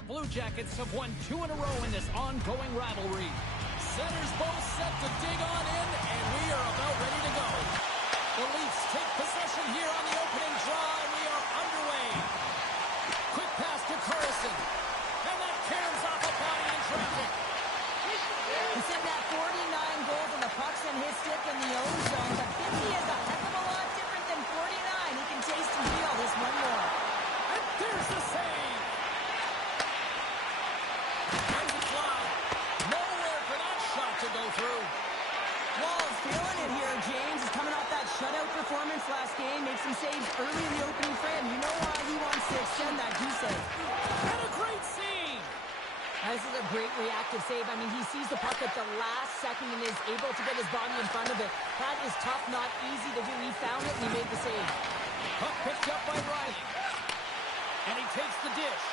The Blue Jackets have won 2 in a row in this ongoing rivalry. Centers both set to dig on in, and we are about ready to go. The Leafs take possession here on the opening draw, and we are underway. Quick pass to Carlson, and that caroms off a body in traffic. He said that 49 goals and the puck's in his stick in the own zone, but 50 is a heck of a lot different than 49. He can taste and feel this one more. And there's the save. There's a fly. Nowhere for that shot to go through. Wall's feeling it here, James. He's coming off that shutout performance last game. Made some saves early in the opening frame. You know why he wants to extend that D save. And a great save. This is a great reactive save. I mean, he sees the puck at the last second and is able to get his body in front of it. That is tough, not easy to do. He found it and he made the save. Puck picked up by Riley. And he takes the dish.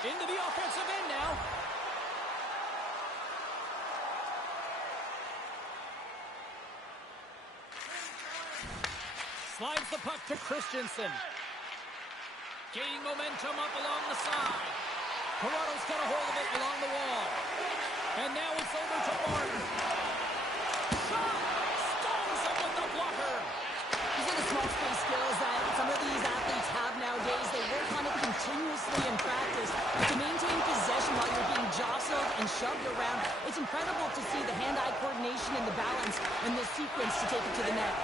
Into the offensive end now. Slides the puck to Christensen. Gaining momentum up along the side. Toronto's got a hold of it along the wall. And now it's over to Martin. Shot! Stones up with the blocker. These are the small space skills that some of these athletes have nowadays. They work on it continuously in practice. But to maintain possession while you're being jostled and shoved around, it's incredible to see the hand-eye coordination and the balance in this sequence to take it to the net.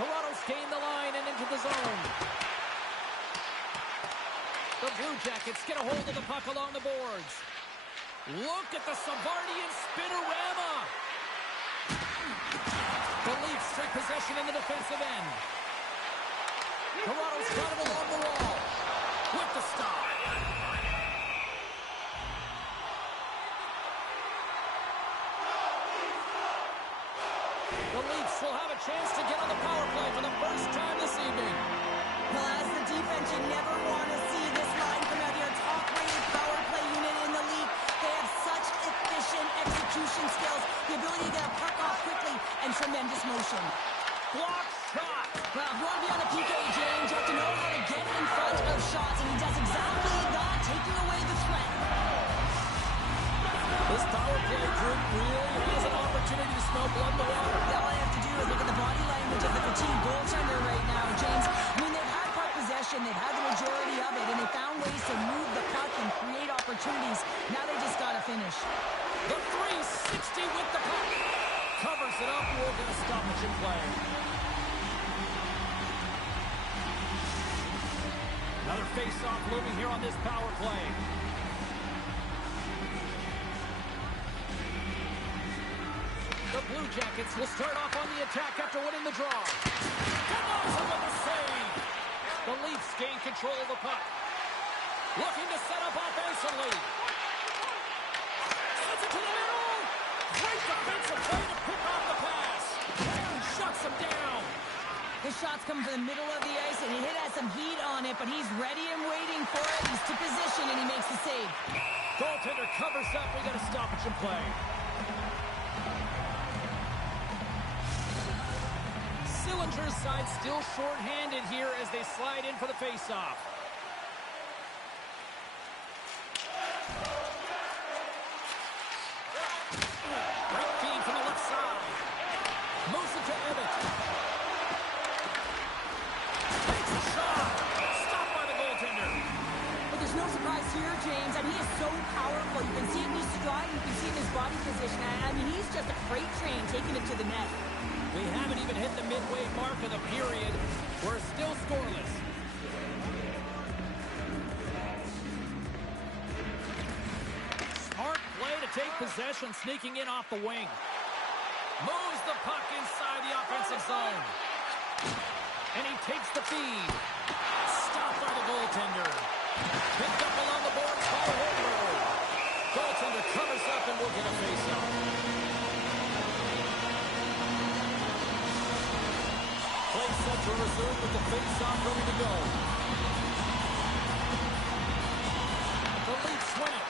Toronto's gained the line and into the zone. The Blue Jackets get a hold of the puck along the boards. Look at the Savardian spinorama. The Leafs take possession in the defensive end. Toronto's got it along the wall. With the stop. The Leafs will have a chance to get on the power play for the first time this evening. Well, as the defense, you never want to see this line come out here. Top-rated power play unit in the league. They have such efficient execution skills, the ability to get a puck off quickly, and tremendous motion. Block shot. Well, if you want to be on a PK, James, you have to know how to get in front of shots, and he does exactly that, taking away the threat. This power play group really has an opportunity to smell blood in the water. All I have to do is look at the body language of the fatigued goaltender right now, James. I mean, they've had puck possession, they've had the majority of it, and they found ways to move the puck and create opportunities. Now they just got to finish. The 360 with the puck. Covers it up. We'll get a stoppage in play. Another face-off looming here on this power play. The Blue Jackets will start off on the attack after winning the draw. Denies him with a save. The Leafs gain control of the puck. Looking to set up offensively. Sends it to the middle. Great defensive play to pick off the pass. Shuts him down. The shots come from the middle of the ice, and he has some heat on it, but he's ready and waiting for it. He's to position, and he makes the save. Goaltender covers up. We got a stoppage in play. Sillinger's side still short-handed here as they slide in for the face-off. Great feed from the left side. Moves it to Erik. Takes a shot. Stopped by the goaltender. But there's no surprise here, James. I mean, he is so powerful. You can see it in his stride. You can see it in his body position. I mean, he's just a freight train taking it to the net. We haven't even hit the midway mark of the period. We're still scoreless. Smart play to take possession, sneaking in off the wing. Moves the puck inside the offensive zone. And he takes the feed. Stopped by the goaltender. Picked up along the boards by Woodrow. Goaltender covers up and will get a face-off. Play set to resume with the face-off ready to go. The Leafs win it.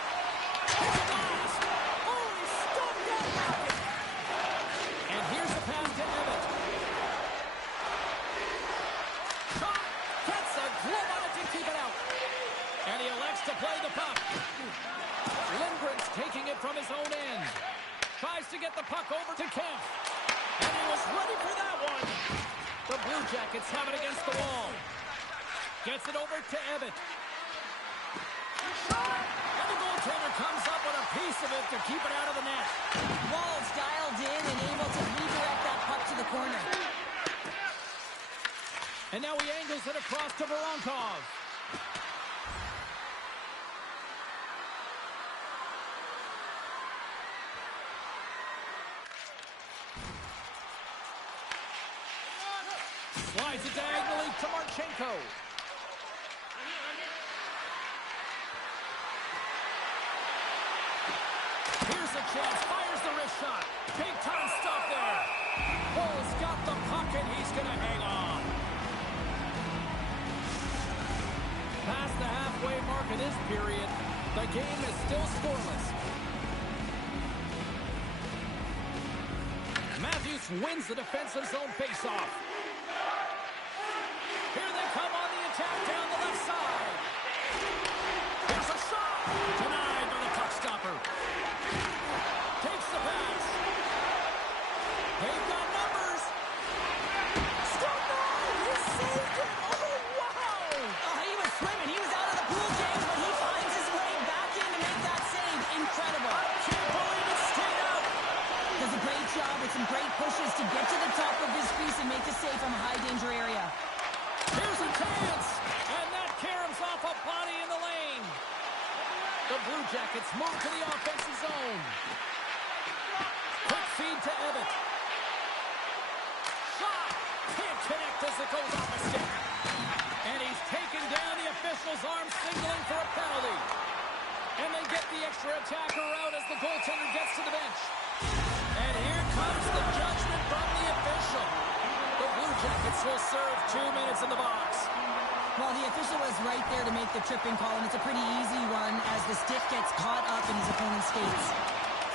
Here's a blast. Oh, he stopped that rocket. And here's a pass to Evan. to get the puck over to Kemp. And he was ready for that one. The Blue Jackets have it against the wall. Gets it over to Evan. And the goaltender comes up with a piece of it to keep it out of the net. Wall's dialed in and able to redirect that puck to the corner. And now he angles it across to Voronkov. Slides it diagonally to Marchenko. Here's a chance. Fires the wrist shot. Big time stuff there. Bull's got the puck and he's going to hang on. Past the halfway mark of this period, the game is still scoreless. Matthews wins the defensive zone faceoff. Here they come on the attack down the left side. Here's a shot. Denied by the puck stopper. Takes the pass. They've got numbers. Scored! He saved it. Oh, wow. Oh, he was swimming. He was out of the pool, James, but he finds his way back in to make that save. Incredible. I can't believe it stayed out. Does a great job with some great pushes to get to the top of his crease and make the save from a high-danger area. Here's a chance. And that caroms off a body in the lane. The Blue Jackets move to the offensive zone. Quick feed to Evan. Shot. Can't connect as it goes off the stick. And he's taken down. The official's arm signaling for a penalty. And they get the extra attacker out as the goaltender gets to the bench. And here comes the judgment from the official. The Blue Jackets will serve 2 minutes in the box. Well, the official was right there to make the tripping call, and it's a pretty easy one as the stick gets caught up in his opponent's skates.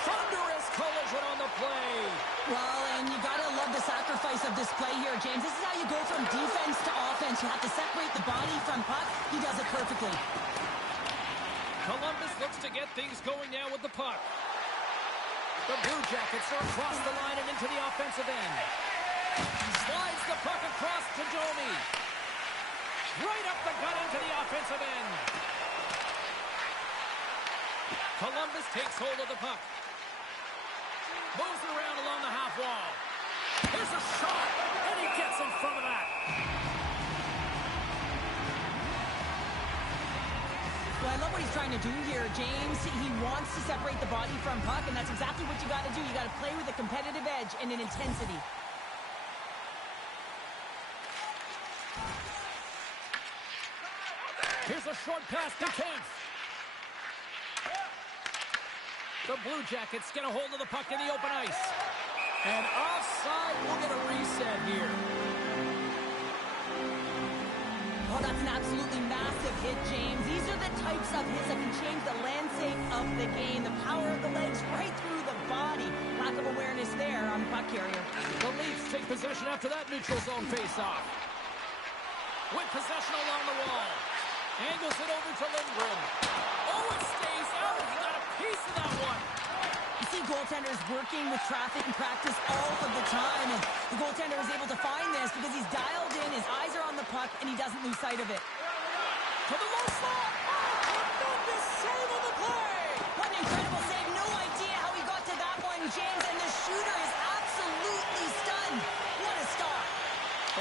Thunderous collision on the play. Well, and you gotta love the sacrifice of this play here, James. This is how you go from defense to offense. You have to separate the body from puck. He does it perfectly. Columbus looks to get things going now with the puck. The Blue Jackets are across the line and into the offensive end. Slides the puck across to Domi. Right up the gut into the offensive end. Columbus takes hold of the puck. Moves around along the half wall. Here's a shot, and he gets in front of that. Well, I love what he's trying to do here, James. He wants to separate the body from puck, and that's exactly what you got to do. You got to play with a competitive edge and an intensity. Here's a short pass to Kemp. The Blue Jackets get a hold of the puck in the open ice. And offside, we'll get a reset here. Oh, that's an absolutely massive hit, James. These are the types of hits that can change the landscape of the game. The power of the legs right through the body. Lack of awareness there on the puck carrier. The Leafs take possession after that neutral zone faceoff. With possession along the wall. Angles it over to Lindgren. Oh, it stays out. He got a piece of that one. You see goaltenders working with traffic and practice all of the time, and the goaltender is able to find this because he's dialed in, his eyes are on the puck, and he doesn't lose sight of it. To the low slot. Oh, tremendous save on the play. What an incredible save. No idea how he got to that one, James, and the shooter is absolutely stunned. What a stop.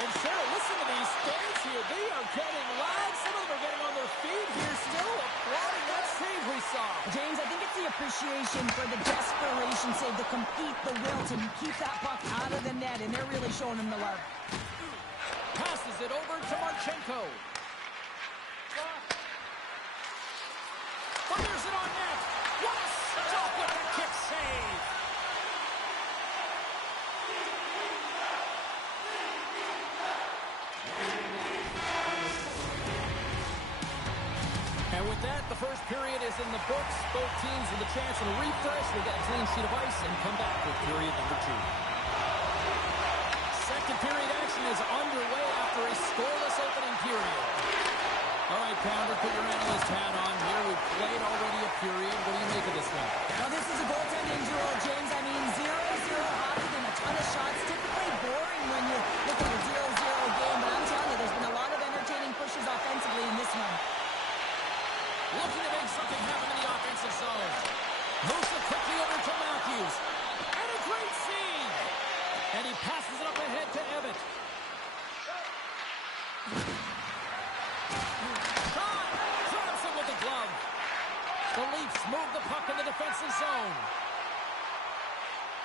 And Sarah, listen to these stands here. They are getting loud. Some of them are getting on their feet here still, applauding that save we saw. James, I think it's the appreciation for the desperation save, the compete, the will to keep that puck out of the net, and they're really showing him the love. Passes it over to Marchenko. Fires it on net. What a stop with the kick save. And with that, the first period is in the books. Both teams with a chance at a refresh. We'll get a clean sheet of ice and come back with period number 2. Second period action is underway after a scoreless opening period. All right, Pounder, put your analyst hat on here. We've played already a period. What do you make of this one? Well, this is a goaltending duel, James. I mean, 0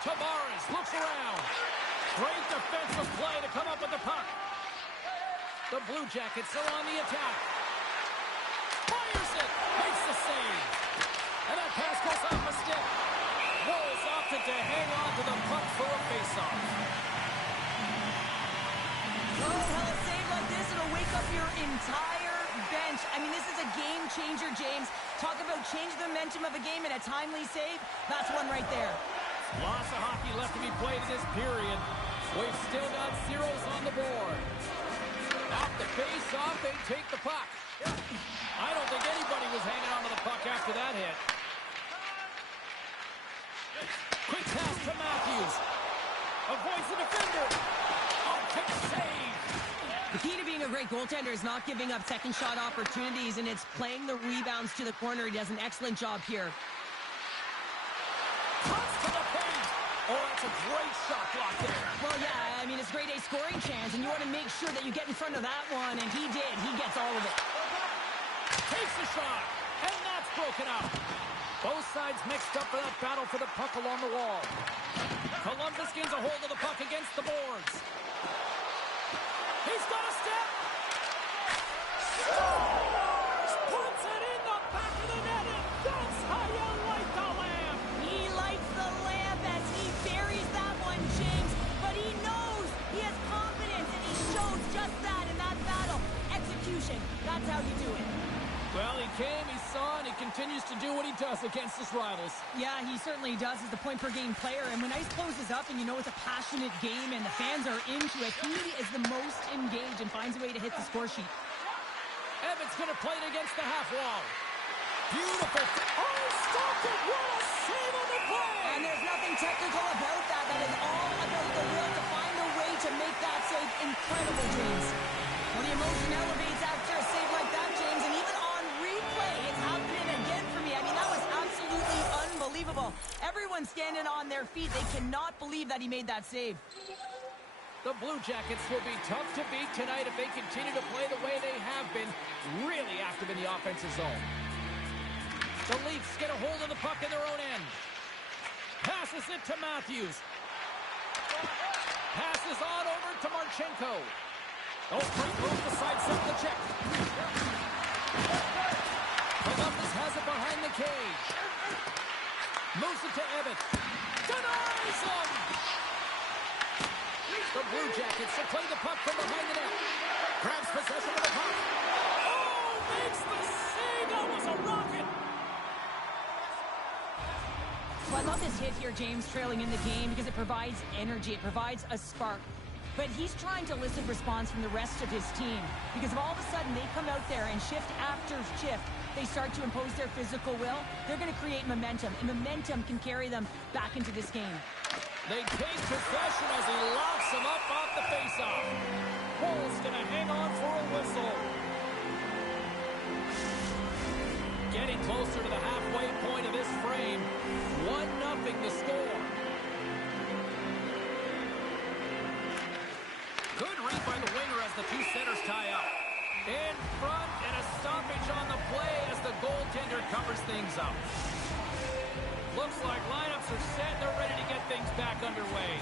Tavares looks around. Great defensive play to come up with the puck. The Blue Jackets are on the attack. Fires it. Makes the save. And that pass goes off a stick. Wolves opted to hang on to the puck for a faceoff. Oh, hell, a save like this, it'll wake up your entire bench. I mean, this is a game changer, James. Talk about change the momentum of a game in a timely save. That's one right there. Lots of hockey left to be played in this period. We've still got zeros on the board. Off the face-off, they take the puck. I don't think anybody was hanging on to the puck after that hit. Quick pass to Matthews. Avoids the defender. Oh, quick save. The key to being a great goaltender is not giving up second shot opportunities, and it's playing the rebounds to the corner. He does an excellent job here. Cuts to the paint. Oh, that's a great shot block there. Well, yeah, I mean, it's grade A scoring chance, and you want to make sure that you get in front of that one, and he did. He gets all of it. Takes the shot, and that's broken up. Both sides mixed up for that battle for the puck along the wall. Columbus gains a hold of the puck against the boards. He's got a step. Scores! Puts it in the back of the net, and that's how you light the lamp. He lights the lamp as he buries that one, James. But he knows he has confidence, and he shows just that in that battle. Execution. That's how you do it. Well, he came, he saw, and he continues to do what he does against his rivals. Yeah, he certainly does. He's the point-per-game player. And when ice closes up and you know it's a passionate game and the fans are into it, he is the most engaged and finds a way to hit the score sheet. Evans going to play it against the half wall. Beautiful. Oh, stopped it. What a save on the play. And there's nothing technical about that. That is all about the will to find a way to make that save incredible, James. Well, the emotion elevates after a save like that, James, and even on replay, it's happening again for me. I mean, that was absolutely unbelievable. Everyone's standing on their feet. They cannot believe that he made that save. The Blue Jackets will be tough to beat tonight if they continue to play the way they have been, really active in the offensive zone. The Leafs get a hold of the puck in their own end. Passes it to Matthews. Passes on over to Marchenko. Oh, great move to sidestep the check. Columbus has it behind the cage. Moves it to Evan. Denies him! The Blue Jackets will play the puck from behind the net. Grabs possession of the puck. Oh, makes the save! That was a rocket! Well, I love this hit here, James, trailing in the game, because it provides energy. It provides a spark. But he's trying to elicit response from the rest of his team, because if all of a sudden they come out there and shift after shift, they start to impose their physical will, they're going to create momentum, and momentum can carry them back into this game. They take possession as he locks him up off the faceoff. Bull's going to hang on for a whistle. Getting closer to the halfway point of this frame. 1-0 the score. Good read by the winger as the two centers tie up. In front, and a stoppage on the play as the goaltender covers things up. Looks like lineups are set. They're ready to get things back underway.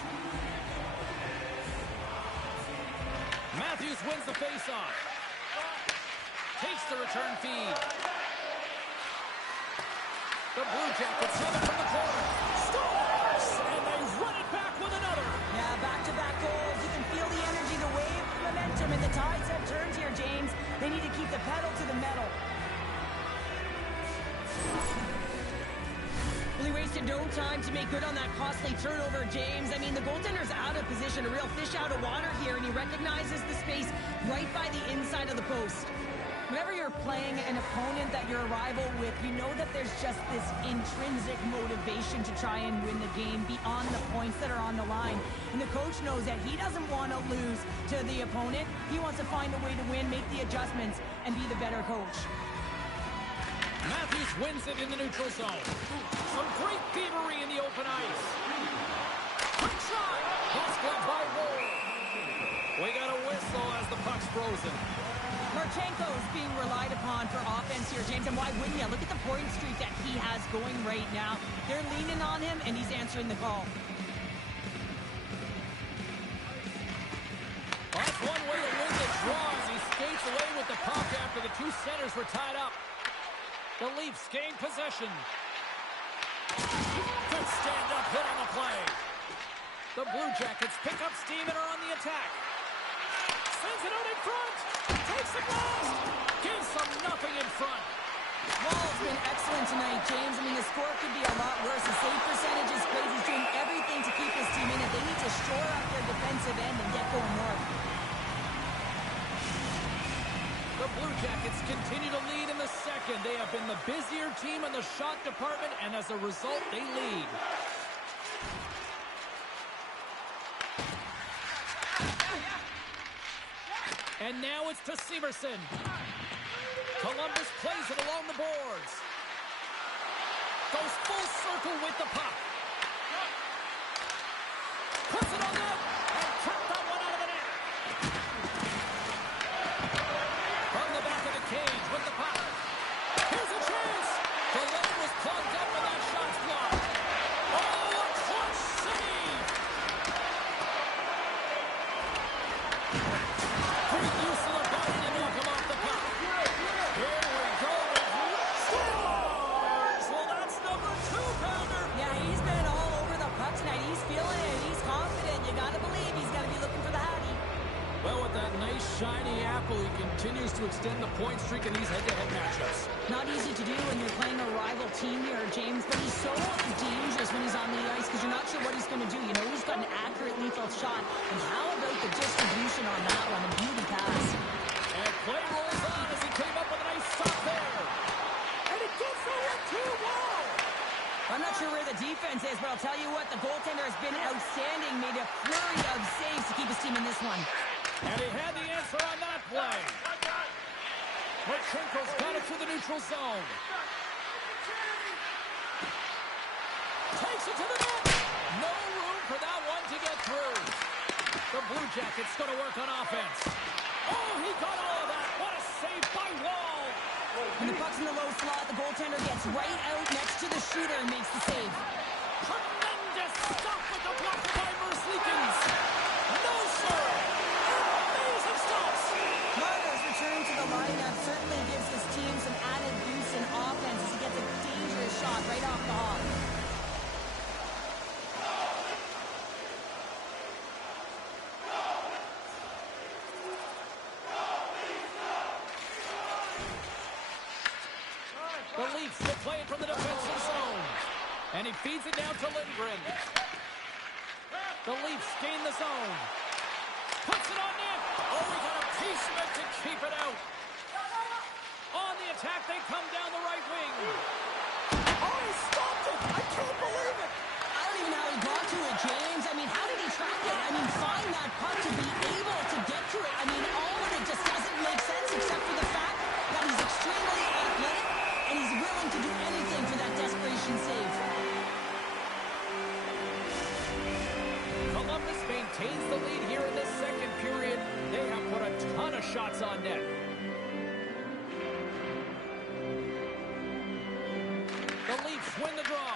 Matthews wins the faceoff. Takes the return feed. The Blue Jackets have it from the corner. Scores! And they run it back with another. Yeah, back-to-back goals. You can feel the energy, the wave, the momentum, and the tides have turned here, James. They need to keep the pedal to the metal. Well, he wasted no time to make good on that costly turnover, James. I mean, the goaltender's out of position, a real fish out of water here, and he recognizes the space right by the inside of the post. Whenever you're playing an opponent that you're a rival with, you know that there's just this intrinsic motivation to try and win the game beyond the points that are on the line. And the coach knows that he doesn't want to lose to the opponent. He wants to find a way to win, make the adjustments, and be the better coach. Matthews wins it in the neutral zone. Some great thievery in the open ice. Quick shot! Pass blocked by Woll. We got a whistle as the puck's frozen. Marchenko is being relied upon for offense here, James, and why wouldn't you? Look at the point streak that he has going right now. They're leaning on him, and he's answering the call. draw as he skates away with the puck after the two centers were tied up. The Leafs gain possession. Good stand-up hit on the play. The Blue Jackets pick up steam and are on the attack. Sends it out in front. Takes the blast. Gives them nothing in front. Wall's been excellent tonight, James. I mean, the score could be a lot worse. The save percentage is great. He's doing everything to keep his team in it. They need to shore up their defensive end and get going north. The Blue Jackets continue to lead in the second. They have been the busier team in the shot department, and as a result, they lead. And now it's to Severson. Columbus plays it along the boards. Goes full circle with the puck. Puts it on net. And trapped that one out of the net. From the back of the cage with the puck. Here's a chance. The lane was plugged up and that shot's blocked. Oh, a clutch save. Great use of the body to knock him off the puck. Here we go. Scores! Well, that's number 2-pounder. Yeah, he's been all over the puck tonight. He's feeling it. He's confident. You got to believe he's got to be looking for the Hattie. Well, with that nice, shiny apple, he continues to extend the point streak in these head-to-head matchups. Not easy to do when you're playing a rival team here, James, but he's so dangerous when he's on the ice because you're not sure what he's going to do. You know he's got an accurate, lethal shot. And how about the distribution on that one? A beauty pass. And play rolls on as he came up with a nice stop there. And it gets over to Wall. I'm not sure where the defense is, but I'll tell you what, the goaltender has been outstanding. Made a flurry of saves to keep his team in this one. And he had the answer on that play. Marchenko's got it through the neutral zone. Takes it to the net. No room for that one to get through. The Blue Jackets going to work on offense. Oh, he got all of that. What a save by Wall. When the puck's in the low slot, the goaltender gets right out next to the shooter and makes the save. Tremendous stop with the block by Merzlikins. No, sir. Amazing stops. Marner's return to the lineup certainly gives his team some added boost in offense as he gets a dangerous shot right off the hop. The Leafs will play it from the defensive zone. And he feeds it down to Lindgren. The Leafs gain the zone. Puts it on net. Oh, we got a piece of it to keep it out. On the attack, they come down the right wing. Oh, he stopped it. I can't believe it. I don't even know how he got to it, James. I mean, how did he track it? I mean, find that puck to be able to get to it. I mean, all of it just doesn't make sense except for the fact that he's extremely athletic and he's willing to do anything for that desperation save. Columbus maintains the lead here in this second period. They have put a ton of shots on net. The Leafs win the draw.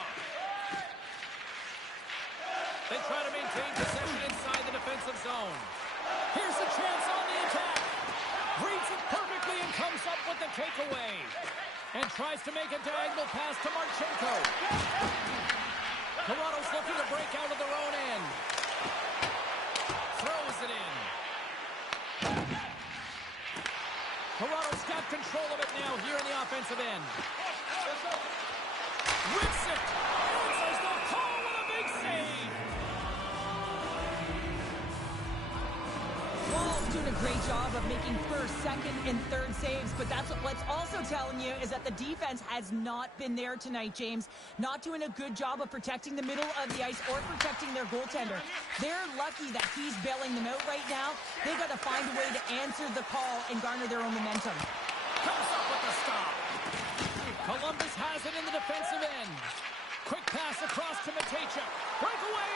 They try to maintain possession inside the defensive zone. Here's a chance on the attack. Reads it perfectly and comes up with the takeaway. And tries to make a diagonal pass to Marchenko. Toronto's looking to break out of their own end. Throws it in. Toronto's got control of it now here in the offensive end. Rips it. Answers the call with a big save. Wall's doing a great job of making first, second, and third saves, but that's what's also telling you is that the defense has not been there tonight, James. Not doing a good job of protecting the middle of the ice or protecting their goaltender. They're lucky that he's bailing them out right now. They've got to find a way to answer the call and garner their own momentum. Comes up with the stop. Columbus has it in the defensive end. Quick pass across to Matejchuk. Breakaway.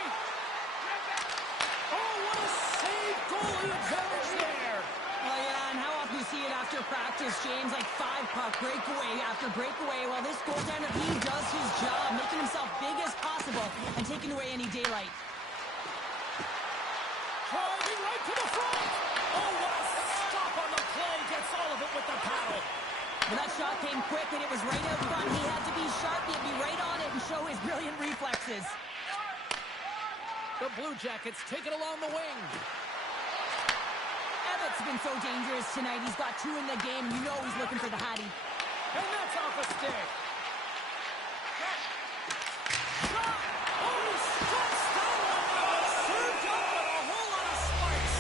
Oh, what a save! Goalie advantage there. Oh, yeah, and how often you see it after practice, James? Like 5-puck breakaway after breakaway. Well, this goaltender, he does his job, making himself big as possible and taking away any daylight. Driving right to the front. Oh, what a stop on the play, gets all of it with the paddle. Well, that shot came quick, and it was right out front. He had to be sharp, he had to be right on it and show his brilliant reflexes. The Blue Jackets take it along the wing. Evatt's been so dangerous tonight. He's got 2 in the game, and you know he's looking for the Hattie. And that's off a stick. Shot! Oh, he strikes that one out. Served up with a whole lot of sparks.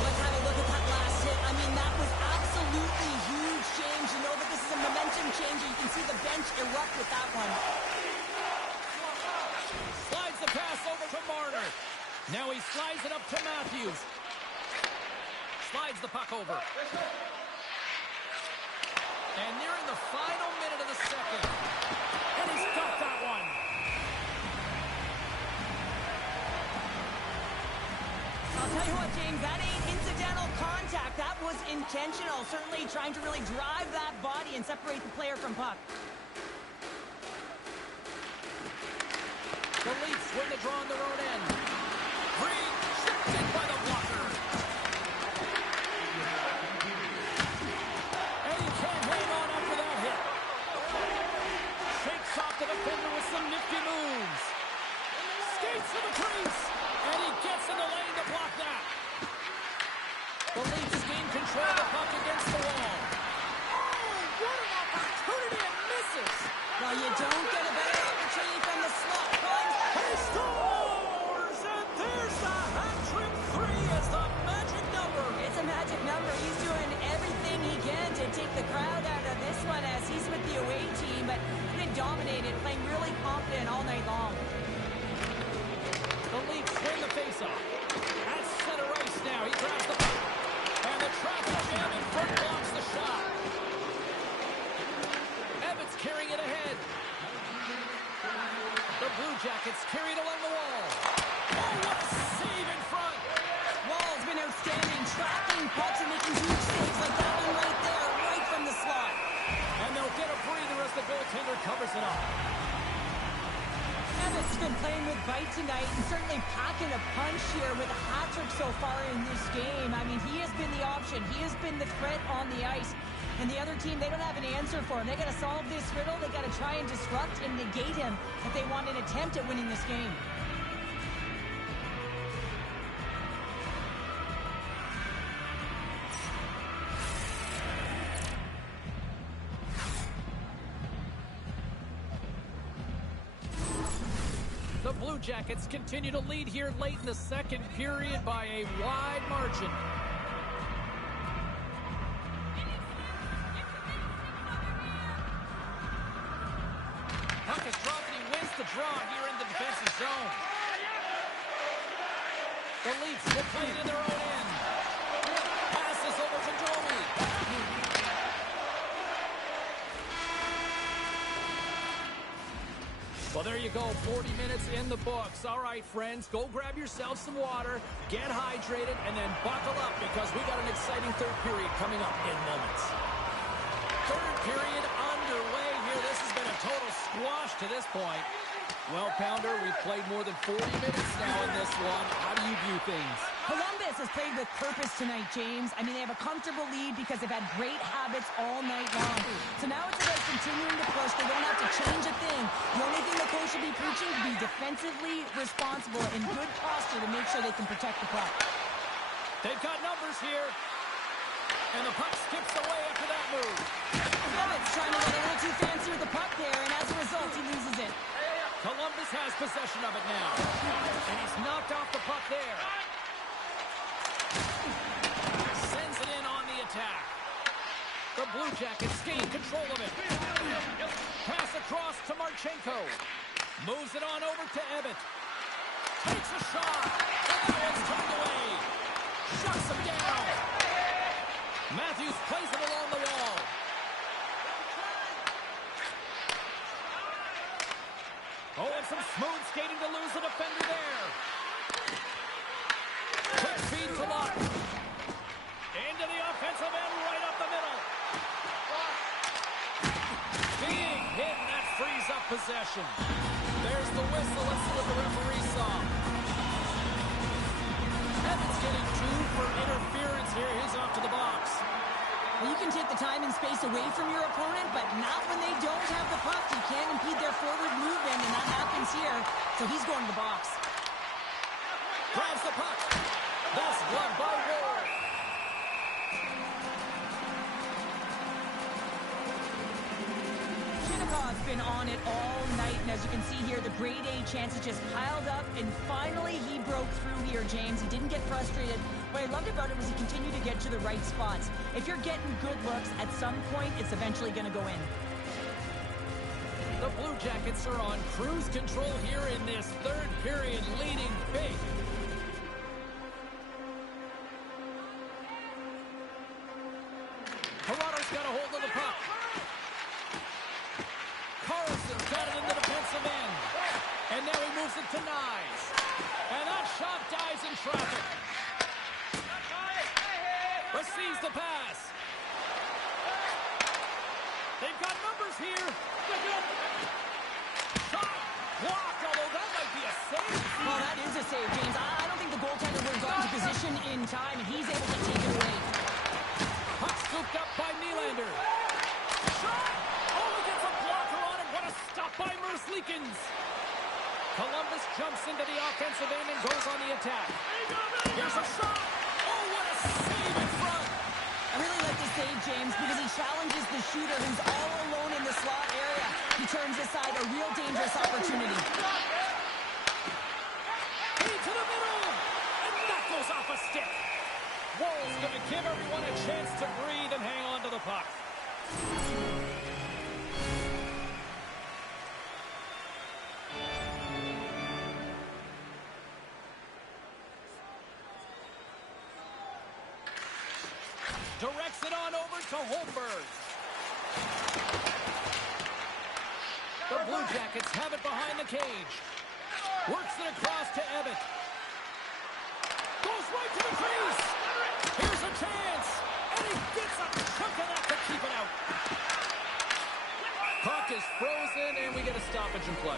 Let's have a look at that last hit. I mean, that was absolutely huge change. You know that this is a momentum changer. You can see the bench erupt with that one. Slides the pass over to Marner. Now he slides it up to Matthews. Slides the puck over. And nearing the final minute of the second. And he stopped that one. I'll tell you what, James, that ain't incidental contact. That was intentional. Certainly trying to really drive that body and separate the player from puck. The Leafs win the draw on their own end. Green, checked in by the blocker. And he can't hang on after that hit. Shakes off the defender with some nifty moves. Skates to the crease. And he gets in the lane to block that. The Leafs gain control of the puck against the wall. Oh, what an opportunity, and misses. Well, you don't get a better opportunity from the slot. He scores! And there's the hat-trick 3 as the magic number. It's a magic number. He's doing everything he can to take the crowd out of this one as he's with the away team, but he's been dominated, playing really confident all night long. The Leafs win the faceoff. At center ice now. He grabs the puck. And the traffic jam in front blocks the shot. Evans carrying it ahead. The Blue Jackets carried along the wall. Oh, what a save in front. Wall's been outstanding, tracking pucks and making huge saves like that one right there, right from the slot. And they'll get a breather as the goaltender covers it up. Evans has been playing with bite tonight and certainly packing a punch here with a hat-trick so far in this game. I mean, he has been the option. He has been the threat on the ice. And the other team, they don't have an answer for him. They got to solve this riddle. They got to try and disrupt and negate him if they want an attempt at winning this game. The Blue Jackets continue to lead here late in the second period by a wide margin. Puck is dropped and he wins the draw here in the defensive zone. The Leafs will play it in their own end. Passes over to Domi. Well, there you go, 40 minutes in the books. All right, friends, go grab yourself some water, get hydrated, and then buckle up because we got an exciting third period coming up in moments. Third period underway here. This has been a total squash to this point. Well, Pounder, we've played more than 40 minutes now in this one. How do you view things? Columbus has played with purpose tonight, James. I mean, they have a comfortable lead because they've had great habits all night long. So now it's about continuing to push. They don't have to change a thing. The only thing the coach should be preaching is be defensively responsible in good posture to make sure they can protect the puck. They've got numbers here. And the puck skips away after that move. Evans trying to get a little too fancy with the puck there, and as a result, he loses it. Columbus has possession of it now. And he's knocked off the puck there. Sends it in on the attack. The Blue Jackets gain control of it. Pass across to Marchenko. Moves it on over to Evatt. Takes a shot. And that one's turned away. Shuts him down. Matthews plays it along the wall. Oh, and some smooth skating to lose the defender there. Quick feed to Luck. Into the offensive end, right up the middle. Big hit, and that frees up possession. There's the whistle. Let's see what the referee saw. Evan's getting 2 for interference here. He's off to the box. Well, you can take the time and space away from your opponent, but not when they don't have the puck. You can't impede their forward movement, and that happens here. So he's going to the box. Grabs the puck. That's gloved by Ward. Shinnikov's been on it all night, and as you can see here, the grade A chances just piled up, and finally he broke through here, James. He didn't get frustrated. What I loved about it was he continued to get to the right spots. If you're getting good looks, at some point, it's eventually going to go in. The Blue Jackets are on cruise control here in this third period, leading big. Toronto's got a hold of the puck. Carlson's got it in the defensive end. And now he moves it to Nyes. And that shot dies in traffic. Receives the pass. They've got numbers here. Shot blocked, although that might be a save. Well, that is a save, James. I don't think the goaltender would have gotten to position in time, and he's able to take it away. Puck scooped up by Nylander. Shot! Oh, he gets a blocker on it. What a stop by Merzlikins. Columbus jumps into the offensive end and goes on the attack. Here's a shot. Oh, what a save in front. I really like this save, James, because he challenges the shooter who's all alone in the slot area. He turns aside a real dangerous opportunity. Into the middle. And that goes off a stick. Wall's going to give everyone a chance to breathe and hang on to the puck. Directs it on over to Holmberg. The Blue Jackets have it behind the cage. Works it across to Ebbett. Goes right to the crease. Here's a chance. And he gets a chunk of that to keep it out. Puck is frozen, and we get a stoppage in play.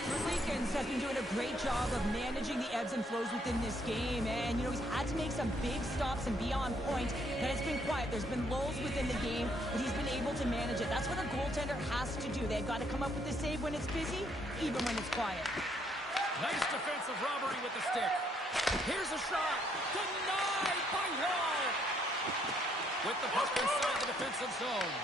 Merzlikins has been doing a great job of managing the ebbs and flows within this game, and you know he's had to make some big stops and be on point, but it's been quiet. There's been lulls within the game, but he's been able to manage it. That's what a goaltender has to do. They've got to come up with the save when it's busy, even when it's quiet. Nice defensive robbery with the stick. Here's a shot. Denied by Wall. With the puck inside the defensive zone.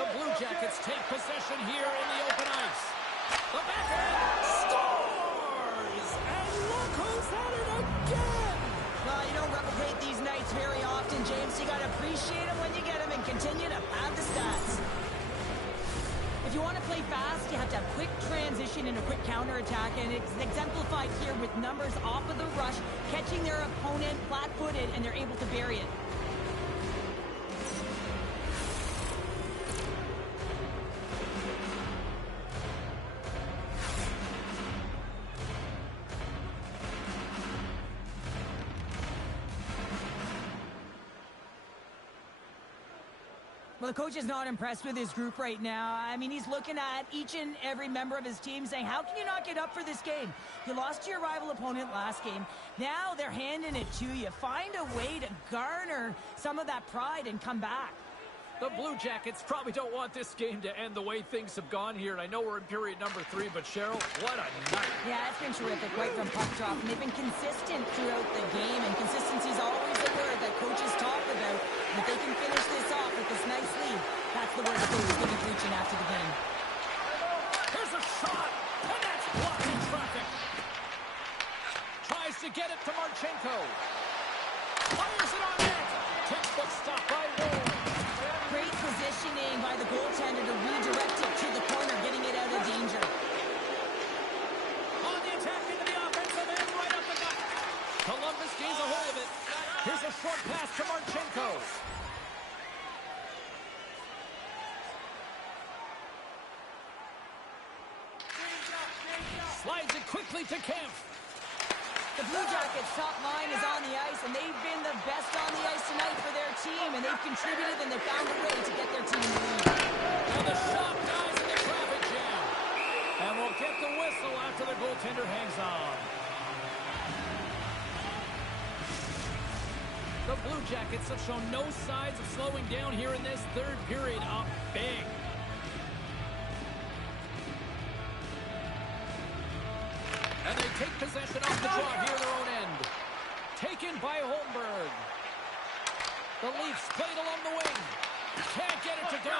The Blue Jackets take possession here in the open ice. The backhand scores! And look who's at it again! Well, you don't replicate these nights very often, James. You got to appreciate them when you get them and continue to pad the stats. If you want to play fast, you have to have quick transition and a quick counterattack, and it's exemplified here with numbers off of the rush, catching their opponent flat-footed, and they're able to bury it. Well, the coach is not impressed with his group right now. I mean, he's looking at each and every member of his team saying, how can you not get up for this game? You lost to your rival opponent last game. Now they're handing it to you. Find a way to garner some of that pride and come back. The Blue Jackets probably don't want this game to end the way things have gone here. And I know we're in period number 3, but Cheryl, what a night. Yeah, it's been terrific right from puck drop. And they've been consistent throughout the game. And consistency is always a word that coaches talk about. And if they can finish this off with this nice lead, that's the word that coach is going to be preaching after the game. Here's a shot, and that's blocked in traffic. Tries to get it to Marchenko. Fires it on net. Textbook stop by Ward. Great positioning by the goaltender to redirect it to the corner, getting it out of danger. On the attack into the offensive end, right up the gut. Columbus gains a hold of it. Here's a short pass to Marchenko. Slides it quickly to Kemp. The Blue Jackets' top line is on the ice, and they've been the best on the ice tonight for their team, and they've contributed, and they've found a way to get their team in the lead. And the shot dies in the traffic jam. And we'll get the whistle after the goaltender hangs on. Leafs have shown no signs of slowing down here in this third period. Up big. And they take possession off the draw here in their own end. Taken by Holmberg. The Leafs played along the wing. Can't get it to go.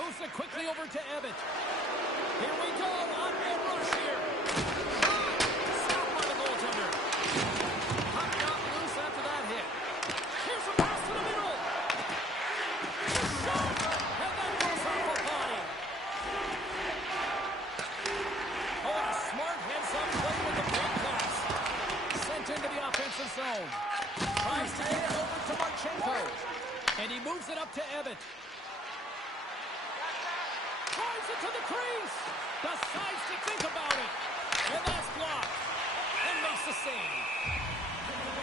Moves it quickly over to Ebbett. Here we go. On-man rush here. Stopped by the goaltender. Puck got loose after that hit. Here's a pass to the middle. Shot! And that goes off a body. Oh, a smart heads-up play with the big pass. Sent into the offensive zone. Tries to get it over to Marchenko. And he moves it up to Ebbett. Drives it to the crease. Decides to think about it. And that's blocked. And makes the save.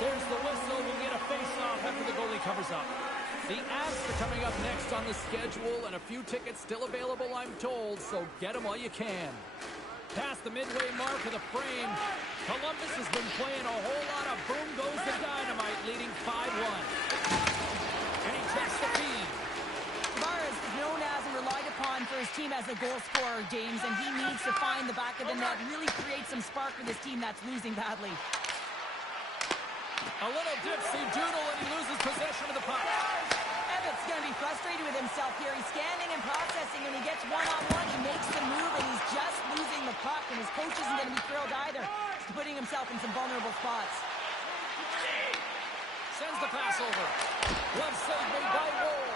There's the whistle. We'll get a face-off after the goalie covers up. The Avs are coming up next on the schedule, and a few tickets still available, I'm told, so get them while you can. Past the midway mark of the frame, Columbus has been playing a whole lot of boom goes the dynamite, leading 5-1. And he takes the feed. Tavares is known as and relied upon for his team as a goal scorer, James, and he needs to find the back of the net, really create some spark for this team that's losing badly. A little dipsy doodle, and he loses possession of the puck. Ebbets going to be frustrated with himself here. He's scanning and processing, and he gets one-on-one. He makes the move, and he's just losing the puck, and his coach isn't going to be thrilled either. He's putting himself in some vulnerable spots. Sends the pass over. Glove save made by Woll.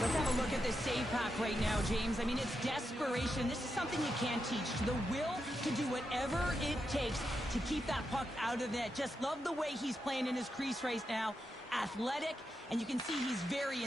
Let's have a look at this save pack right now, James. I mean, it's desperation. This is something you can't teach. The will to do whatever it takes to keep that puck out of the net. Just love the way he's playing in his crease right now. Athletic, and you can see he's very...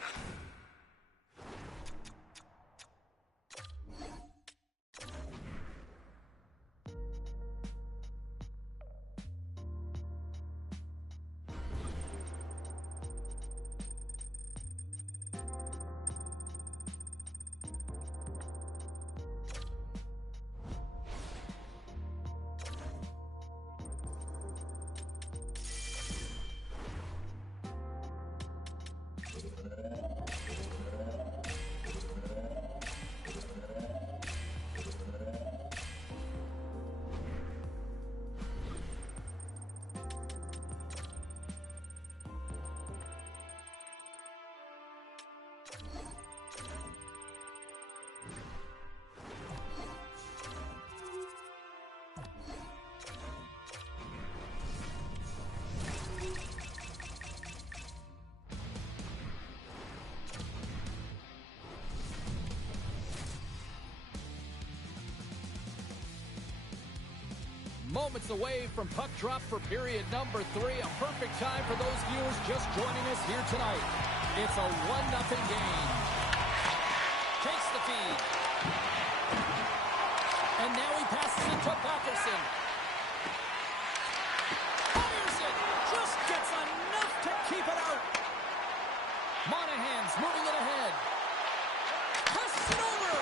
Moments away from puck drop for period number 3. A perfect time for those viewers just joining us here tonight. It's a 1-0 game. Takes the feed. And now he passes it to Batherson. Fires it. Just gets enough to keep it out. Monahan's moving it ahead. Passes it over.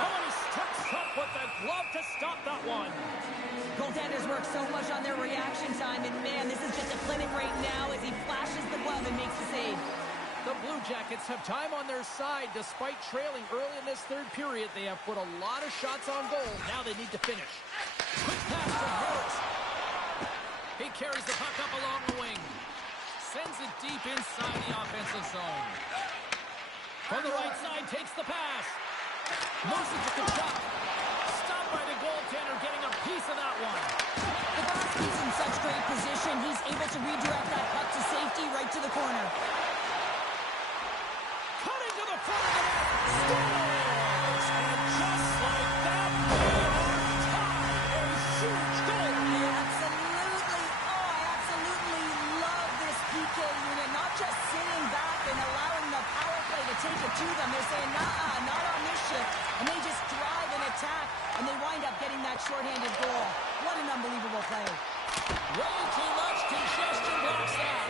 Oh, and he steps up with the glove to stop that one. Goaltenders work so much on their reaction time, and man, this is just a clinic right now as he flashes the glove and makes the save. The Blue Jackets have time on their side. Despite trailing early in this third period, they have put a lot of shots on goal. Now they need to finish. Quick pass to Harris. He carries the puck up along the wing. Sends it deep inside the offensive zone. From the right side, takes the pass. Moves it to Kachuk. Stopped by the goaltender, getting a piece of that one. He's in such great position. He's able to redirect that puck to safety right to the corner. Cutting to the front of the net. Scores! And just like that, they are tied. A huge goal. Absolutely. Oh, I absolutely love this PK unit. Not just sitting back and allowing the power play to take it to them. They're saying, nah, not on this shift. And they just drive and attack. And they wind up getting that shorthanded goal. What an unbelievable play. Way too much congestion blocks that.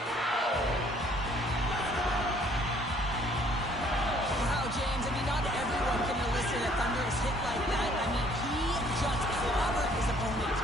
Wow, James, I mean, not everyone can elicit a thunderous hit like that. I mean, he just clobbered his opponent.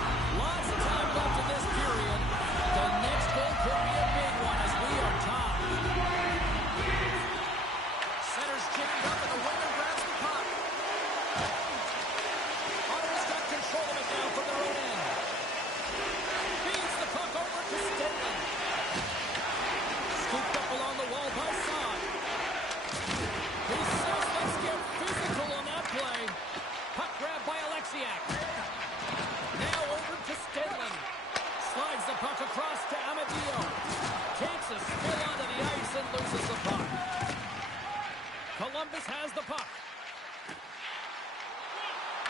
has the puck.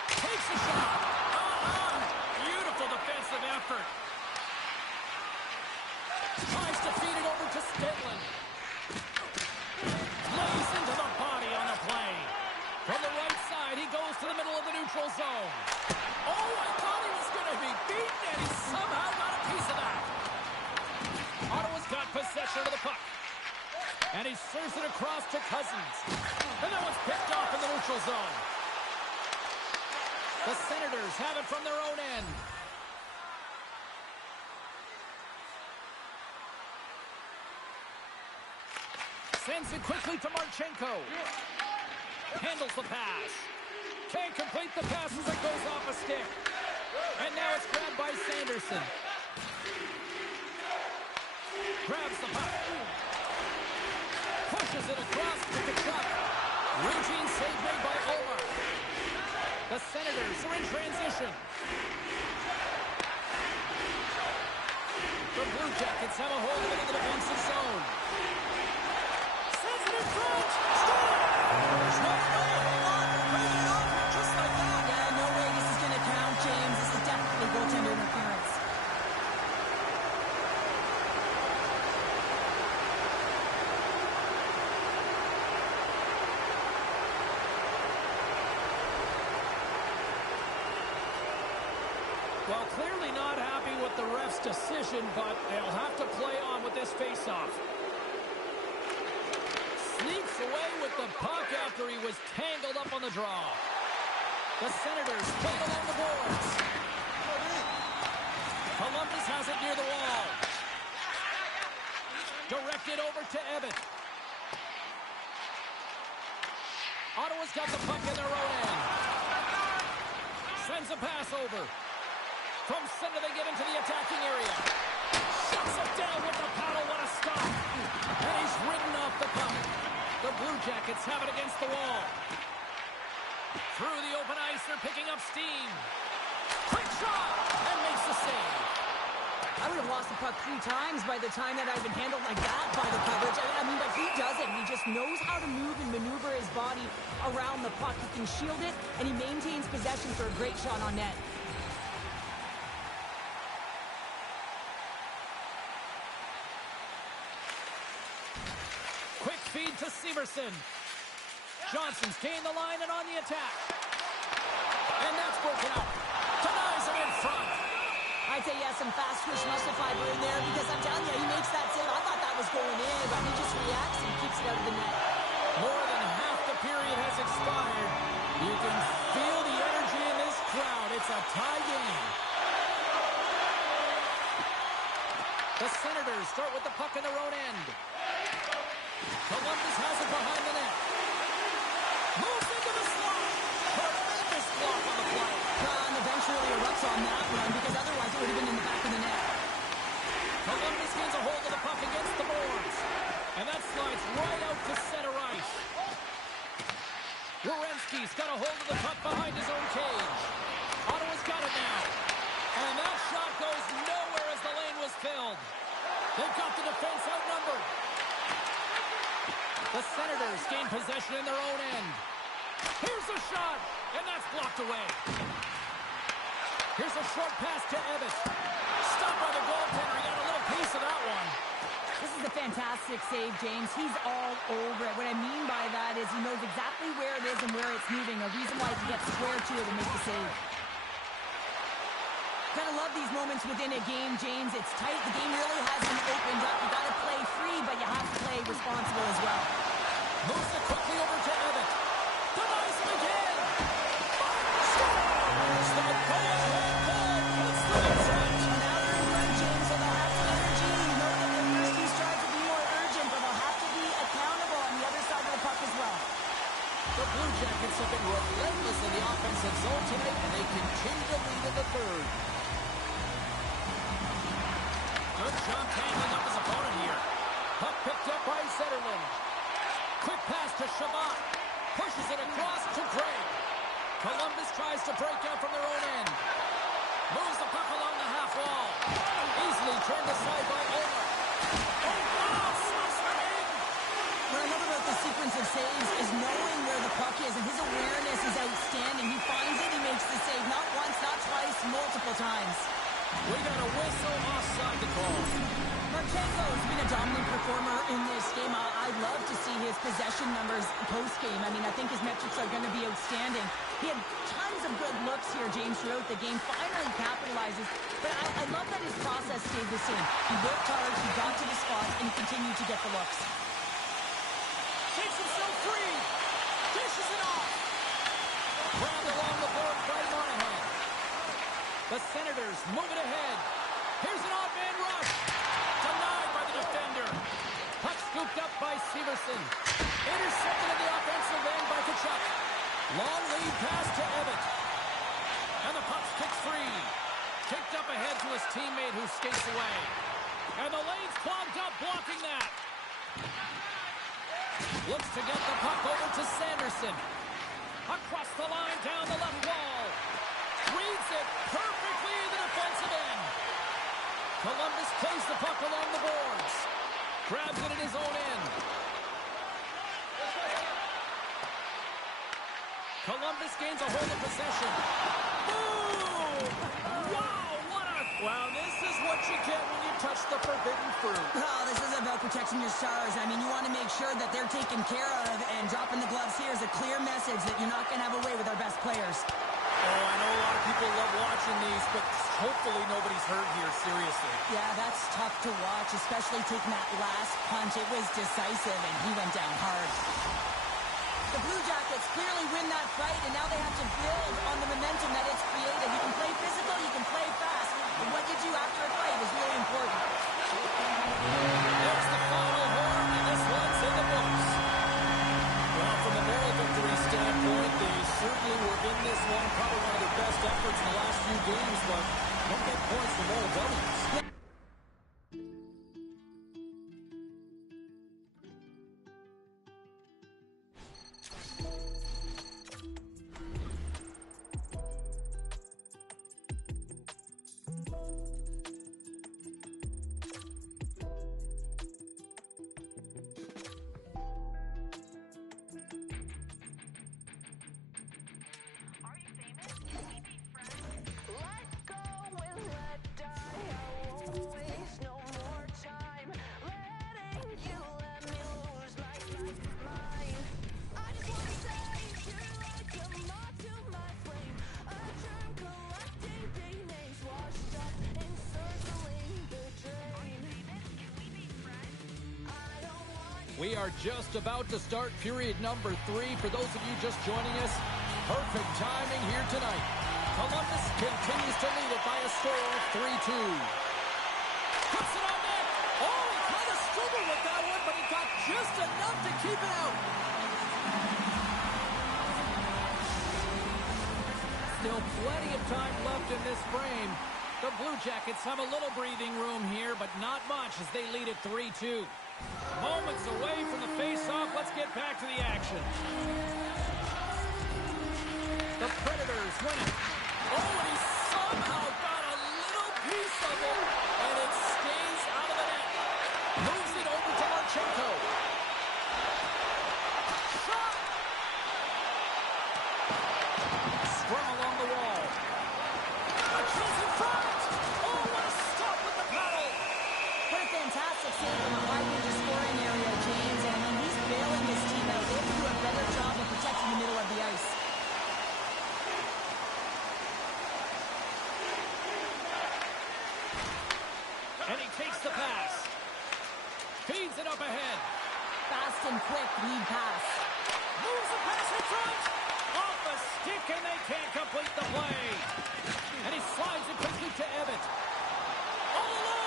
Takes a shot. Beautiful defensive effort. Tries to feed it over to Stedland. Plays into the body on the play. From the right side, he goes to the middle of the neutral zone. Oh, I thought he was going to be beaten, and he somehow got a piece of that. Ottawa's got possession of the puck. And he serves it across to Cousins. And that one's picked off in the neutral zone. The Senators have it from their own end. Sends it quickly to Marchenko. Handles the pass. Can't complete the pass as it goes off a stick. And now it's grabbed by Sanderson. Grabs the puck. Pushes it across to Kachuk. Routine save made by Omar. The Senators are in transition. The Blue Jackets have a hold of it in the defensive zone. Sends it in front. Scores! Just like that. Yeah, no way this is going to count, James. This is definitely goaltender interference. Well, clearly not happy with the ref's decision, but they'll have to play on with this faceoff. Sneaks away with the puck after he was tangled up on the draw. The Senators play it along the boards. Columbus has it near the wall. Directed over to Ebbett. Ottawa's got the puck in their own end. Sends a pass over. From center, they get into the attacking area. Shuts it down with the paddle. What a stop. And he's ridden off the puck. The Blue Jackets have it against the wall. Through the open ice, they're picking up steam. Quick shot! And makes the save. I would have lost the puck 3 times by the time that I've been handled like that by the coverage. I mean, but he doesn't. He just knows how to move and maneuver his body around the puck. He can shield it, and he maintains possession for a great shot on net. Quick feed to Severson. Johnson's gained the line and on the attack. And that's broken out. Denies him in front. I'd say he has some fast twitch muscle fiber in there because I'm telling you, he makes that save. I thought that was going in, but he just reacts and keeps it out of the net. More than half the period has expired. You can feel the energy in this crowd. It's a tie game. The Senators start with the puck in their own end. Columbus has it behind the net. Moves into the slot. Tremendous block on the play. And the bench really erupts on that one because otherwise it would have been in the back of the net. Columbus gains a hold of the puck against the boards. And that slides right out to center ice. Werenski's got a hold of the puck behind his own cage. Ottawa's got it now. And that shot goes nowhere as the lane was filled. They've got the defense outnumbered. The Senators gain possession in their own end. Here's a shot, and that's blocked away. Here's a short pass to Ebbett. Stopped by the goaltender. He got a little piece of that one. This is a fantastic save, James. He's all over it. What I mean by that is he knows exactly where it is and where it's moving. A reason why he can get square to it and make the save. Gotta love these moments within a game, James. It's tight. The game really hasn't opened up. You gotta play free, but you have to play responsible as well. Moves it quickly over to Ebbett. Denies him again. Scores! The go-ahead goal puts them in front. Now they're in front, James, so they'll have some energy. You know that their first two strides will be more urgent, but they'll have to be accountable on the other side of the puck as well. The Blue Jackets have been relentless in the offensive zone tonight, and they continue to lead in the third. Good job tangling up his opponent here. Puck picked up by Zetterlund. Quick pass to Shabbat. Pushes it across to Craig. Columbus tries to break out from their own end. Moves the puck along the half wall. Easily turned aside by Omar. Oh, wow! Slice them in! What I love about this sequence of saves is knowing where I mean, I think his metrics are going to be outstanding. He had tons of good looks here, James, throughout the game. Finally capitalizes. But I love that his process stayed the same. He worked hard, he got to the spot, and he continued to get the looks. Takes himself free. Dishes it off. Grabbed along the board by Monahan. The Senators move it ahead. Here's an odd man rush. Denied by the defender. Puck scooped up by Severson. Intercepted in the offensive end by Tkachuk. Long lead pass to Ebbett. And the puck's kicked free. Kicked up ahead to his teammate who skates away. And the lane's clogged up blocking that. Looks to get the puck over to Sanderson. Across the line down the left wall. Reads it perfectly in the defensive end. Columbus plays the puck along the boards. Grabs it in his own end. Columbus gains a hold of possession. Boom! Wow, what a... Wow, this is what you get when you touch the forbidden fruit. Oh, this is about protecting your stars. I mean, you want to make sure that they're taken care of, and dropping the gloves here is a clear message that you're not going to have a way with our best players. Oh, I know a lot of people love watching these, but hopefully nobody's hurt here, seriously. Yeah, that's tough to watch, especially taking that last punch. It was decisive, and he went down hard. The Blue Jackets clearly win that fight, and now they have to build on the momentum that it's created. You can play physical, you can play fast, but what you do after a fight is really important. There's the final horn, and this one's in the books. Well, from a moral victory standpoint, they certainly were in this one. Probably one of their best efforts in the last few games, but don't get points for moral W's. We are just about to start period number 3. For those of you just joining us, perfect timing here tonight. Columbus continues to lead it by a score of 3-2. Puts it on net. Oh, he kind of struggled with that one, but he got just enough to keep it out. Still plenty of time left in this frame. The Blue Jackets have a little breathing room here, but not much as they lead it 3-2. Moments away from the face-off. Let's get back to the action. The Predators win it. Oh, and he somehow got a little piece of it, and it stays out of the net. Moves it over to Marchenko. Shot! Scrum along the wall. A chance in front! Oh, what a stop with the paddle! What a fantastic save from a high-danger scoring area, James. And I mean, he's bailing his team out. They have to do a better job of protecting the middle of the ice. And he takes the pass. Feeds it up ahead. Fast and quick lead pass. Moves the pass in front. Off a stick, and they can't complete the play. And he slides it quickly to Ebbett. All alone.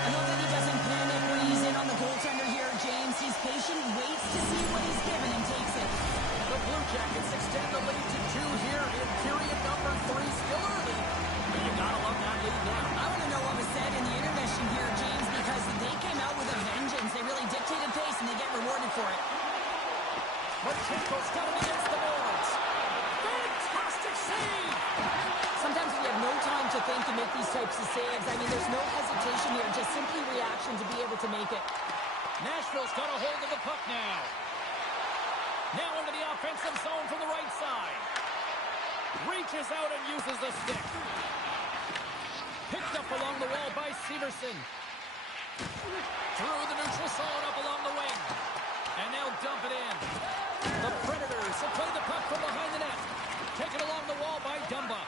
I know that he doesn't panic when he's in on the goaltender here, James. He's patient, waits to see what he's given, and takes it. The Blue Jackets extend the lead to 2 here in period number 3. Still early, but you gotta love that lead now. I want to know what was said in the intermission here, James, because they came out with a vengeance. They really dictated pace, and they get rewarded for it. Marchenko's got him against the boards. Fantastic save! Sometimes we have no time to think to make these types of saves. I mean, there's no hesitation here, just simply reaction to be able to make it. Nashville's got a hold of the puck now. Now into the offensive zone from the right side. Reaches out and uses the stick. Picked up along the wall by Severson. Through the neutral zone, up along the wing. And they'll dump it in. The Predators have played the puck from behind the net. Taken along the wall by Dumba.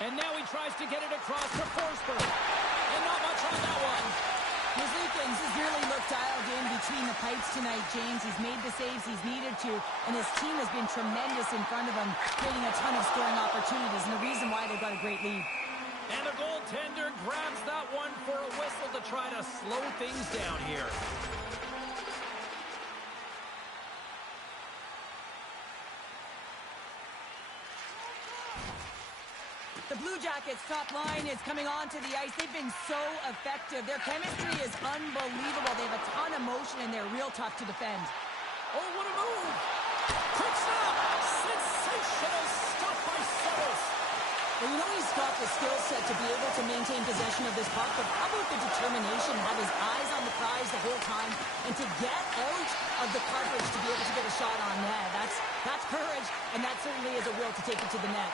And now he tries to get it across to Forsberg. And not much on that one. Muslikins has really looked dialed in between the pipes tonight, James. He's made the saves he's needed to, and his team has been tremendous in front of him, creating a ton of scoring opportunities, and the reason why they've got a great lead. And the goaltender grabs that one for a whistle to try to slow things down here. The Blue Jackets' top line is coming onto the ice. They've been so effective. Their chemistry is unbelievable. They have a ton of motion, and they're real tough to defend. Oh, what a move! Quick stop! Sensational stop by Settles. Well, you know he's got the skill set to be able to maintain possession of this puck, but how about the determination, have his eyes on the prize the whole time, and to get out of the coverage to be able to get a shot on net. That's courage, and that certainly is a will to take it to the net.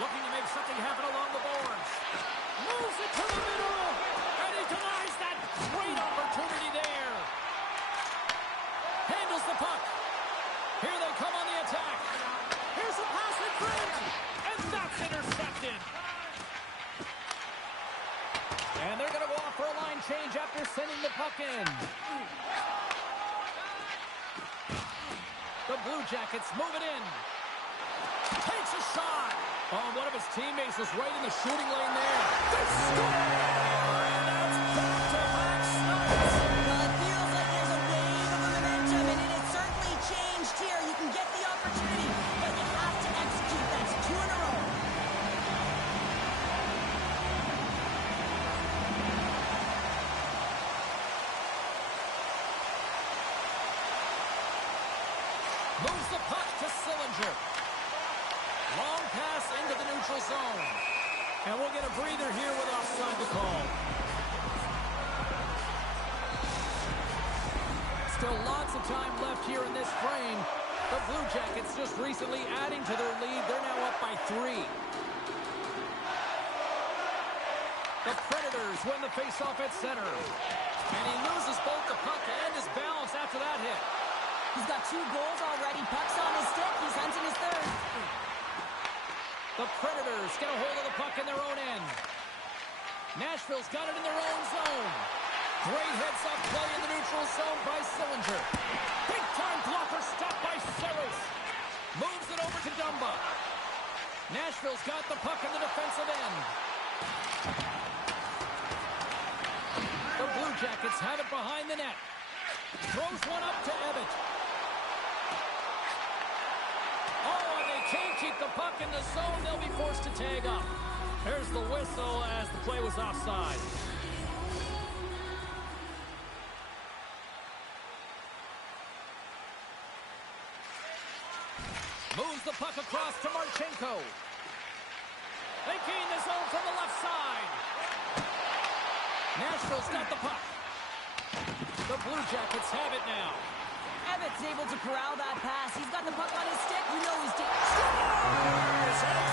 Looking to make something happen along the boards. Moves it to the middle. And he denies that great opportunity there. Handles the puck. Here they come on the attack. Here's a pass in front. And that's intercepted. And they're going to go off for a line change after sending the puck in. The Blue Jackets move it in. Takes a shot. Oh, one of his teammates was right in the shooting lane there. They score! And that's back-to-back shots. Well, it feels like there's a wave of momentum, and it has certainly changed here. You can get the opportunity, but you have to execute. That's 2 in a row. Moves the puck to Sillinger. Long pass into the neutral zone. And we'll get a breather here with offside to call. Still lots of time left here in this frame. The Blue Jackets just recently adding to their lead. They're now up by 3. The Predators win the faceoff at center. And he loses both the puck and his balance after that hit. He's got 2 goals already. Puck's on his stick. He's hunting his third. The Predators get a hold of the puck in their own end. Nashville's got it in their own zone. Great heads-up play in the neutral zone by Sillinger. Big-time blocker stop by Saros. Moves it over to Dumba. Nashville's got the puck in the defensive end. The Blue Jackets have it behind the net. Throws one up to Ebbett. Oh, and they can't keep the puck in the zone. They'll be forced to tag up. There's the whistle as the play was offside. Moves the puck across to Marchenko. They gain the zone from the left side. Nashville's got the puck. The Blue Jackets have it now. Ebbett's able to corral that pass. He's got the puck on his stick. You know he's Scores! And